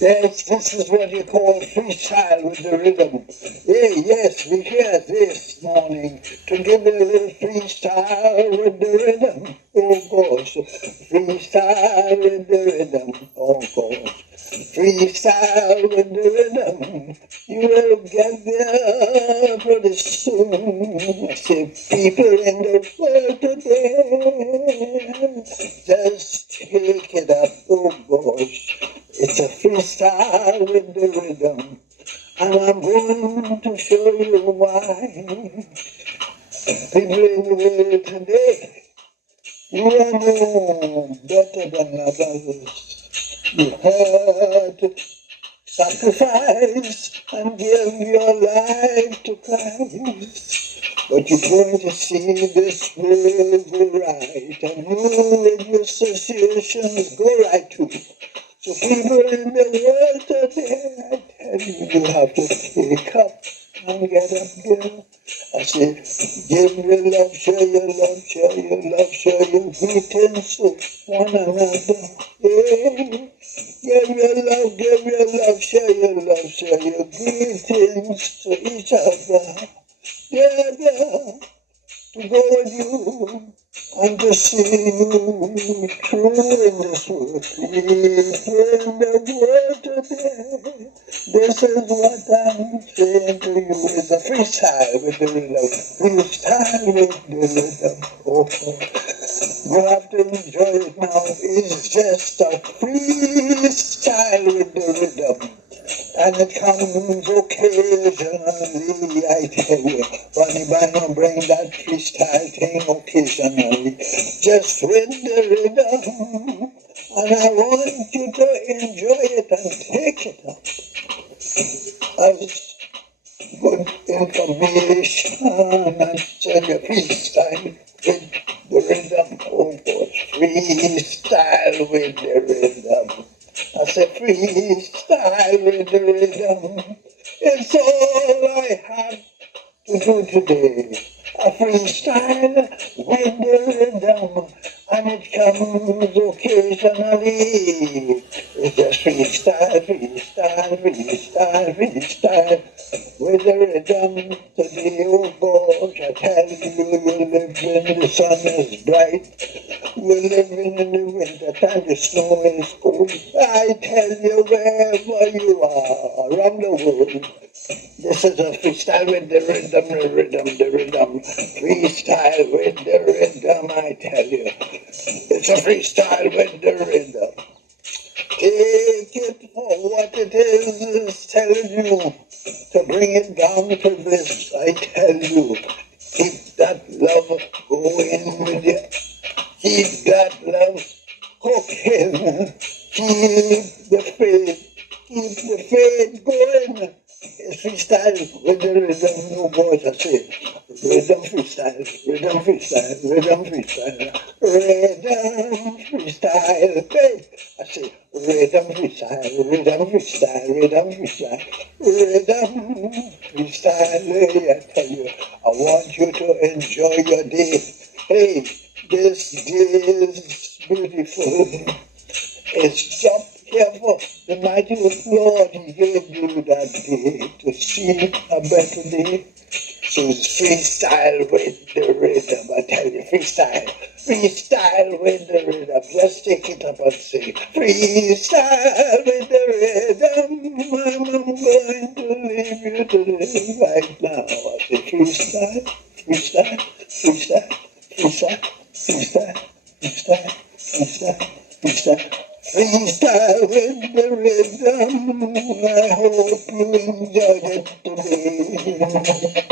Yes, this is what you call freestyle with the rhythm. Yeah, yes, we're here this morning to give you a little freestyle with the rhythm. Oh gosh, freestyle with the rhythm. Oh gosh, freestyle with the rhythm. You will get there pretty soon. I see people in the world today. Just take it up, oh gosh. It's a freestyle with the rhythm, and I'm going to show you why. People in the world today, you are no better than others. You had to sacrifice and give your life to Christ. But you're going to see this world go right, and you and your associations go right too. So people in the world today, I tell you, you have to pick up and get up there. I say, give your love, share your love, share your love, share your greetings to one another. Yeah. Give your love, share your love, share your greetings to each other. Yeah, yeah, to go with you and to see you true in this world. In the world today, this is what I'm saying to you. It's a freestyle with the rhythm. Freestyle with the rhythm. Oh, you have to enjoy it now. It's just a freestyle with the rhythm. And it comes occasionally, I tell you. Ronnie Bynum bring that freestyle thing occasionally. Just with the rhythm. And I want you to enjoy it and take it up as good information and tell you freestyle with the rhythm. Oh, gosh, freestyle with the rhythm. I said freestyle with the rhythm. It's all I have to do today. A freestyle with the rhythm, and it comes occasionally. It's just freestyle, freestyle, freestyle, freestyle with the rhythm today. Oh gosh, I tell you, you live when the sun is bright. You're living in the winter time, the snow is cold. I tell you, wherever you are around the world, this is a freestyle with the rhythm, the rhythm, the rhythm. Freestyle with the rhythm, I tell you. It's a freestyle with the rhythm. Take it for what it is telling you. To bring it down to this, I tell you. Keep that love going with you. Keep that love cooking. Keep the faith. Keep the faith going. It's freestyle with the rhythm, no boys, I say. Rhythm freestyle, rhythm freestyle, rhythm freestyle, rhythm freestyle. Hey, I say rhythm freestyle, rhythm freestyle, rhythm freestyle, rhythm freestyle. Hey, I tell you, I want you to enjoy your day. Hey, this day is beautiful. It's just here for the mighty Lord. He gave you that day to see a better day. So it's freestyle with the rhythm. I tell you, freestyle. Freestyle with the rhythm. Just take it up and say, freestyle with the rhythm. I'm going to leave you today right now. I say, freestyle, freestyle, freestyle, freestyle, freestyle, freestyle, freestyle, freestyle. Freestyle with the rhythm. I hope you enjoyed it today.